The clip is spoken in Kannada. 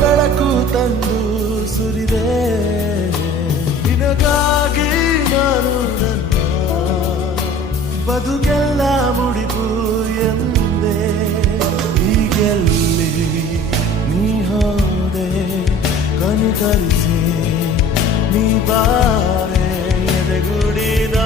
ಬೆಳಕು ತಂದು ಸುರಿದೆ ನಿನಗಾಗಿ ನಾನು ನನ್ನ ಬದುಕೆಲ್ಲ ಮುಡಿಪು ಎಂದೆ ಹೀಗೆಲ್ಲಿ ನೀ ಹೋದೆ ಕನಿಕರಿಸಿ ನೀ ಬಾರೆ ಎದೆಗುಡಿದ